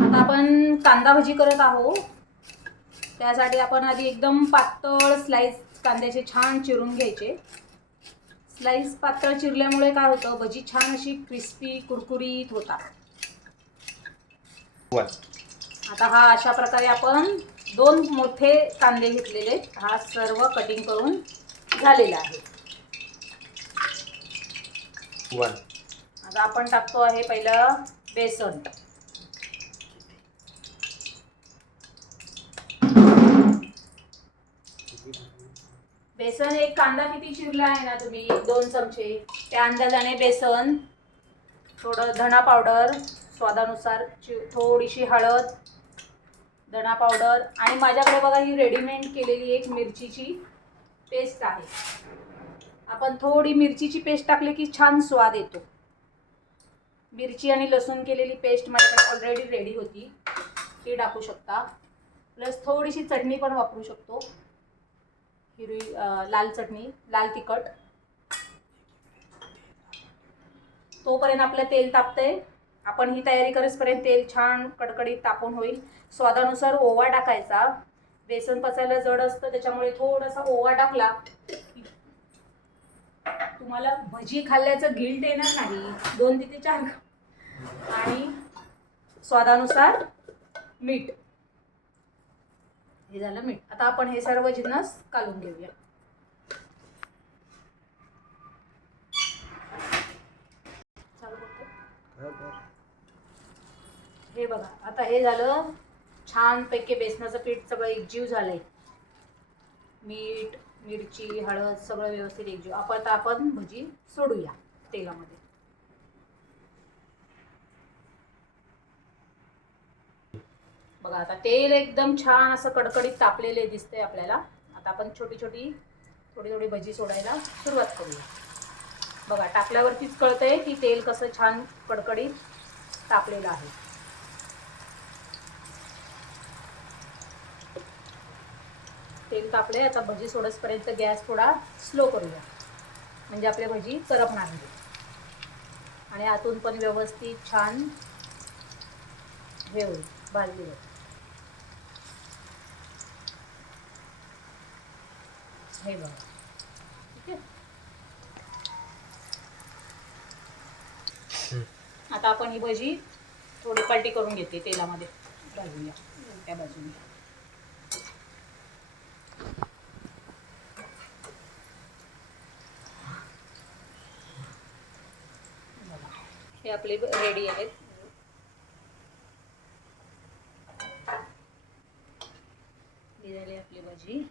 आता आपण कांदा भजी करत आहोत. त्यासाठी आपण आधी एकदम पातळ स्लाइस कांद्याचे छान चिरून घ्यायचे. स्लाइस पातळ चिरल्यामुळे काय होतं, भजी छान अशी क्रिस्पी कुरकुरीत होतात. आता हा अशा प्रकारे आपण 2 मोठे कांदे घेतलेले, हा सर्व कटिंग करून झालेला आहे. आता आपण टाकतो आहे पहिलं बेसन. बेसन एक कांदा किती चिरला आहे ना तुम्ही, 2 चमचे, त्या अंदाजाने बेसन, थोडं धना पावडर स्वादानुसार, थोडीशी हळद, धना पावडर, आणि माझ्याकडे बघा ही रेडीमेड केलेली एक मिरचीची पेस्ट आहे. आपण थोडी मिरचीची पेस्ट टाकली की छान स्वाद येतो. मिरची आणि लसूण केलेली पेस्ट माझ्याकडे ऑलरेडी रेडी होती, ती टाकू शकता. प्लस थोडीशी चटणी पण वापरू शकतो, हिरवी लाल चटणी, लाल तिखट. तोपर्यंत आपलं तेल तापतंय. आपण ही तयारी करेपर्यंत तेल छान कडकडीत तापून होईल. स्वादानुसार ओवा टाकायचा. बेसन पचायला जड असतं, त्याच्यामुळे थोडासा ओवा टाकला तुम्हाला भजी खाल्ल्याचं गिल्ट येणार नाही. 2 ते 4. आणि स्वादानुसार मीठ. हे झालं मीठ. आता आपण हे सर्व जिन्नस कालून घेऊया. हे बघा, आता हे झालं छान पैकी बेसनाचं पीठ सगळं एकजीव झालंय. मीठ, मिरची, हळद सगळं व्यवस्थित एकजीव. आता आपण भजी सोडूया तेलामध्ये. बघा आता तेल एकदम छान असं कडकडीत तापलेले दिसते आपल्याला. आता आपण थोडी थोडी भजी सोडायला सुरुवात करूया. बघा टाकल्यावरतीच कळतंय की तेल कसं छान कडकडीत तापलेलं आहे. तेल तापले. आता भजी सोडसपर्यंत गॅस थोडा स्लो करूया, म्हणजे आपली भजी करपणार नाही आणि आतून पण व्यवस्थित छान हे होईल, भाजली जाईल. हे बघा, ठीक आहे. आता आपण ही भजी थोडी पलटी करून घेते तेलामध्ये, भाजूया त्या बाजूने. हे आपले रेडी आहेत. झाली आपली भजी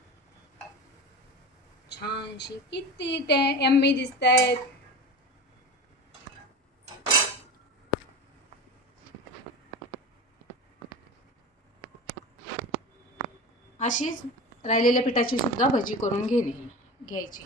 छानशी. किती ते यम्मी दिसत आहेत. अशीच राहिलेल्या पिठाची सुद्धा भजी करून घ्यायची.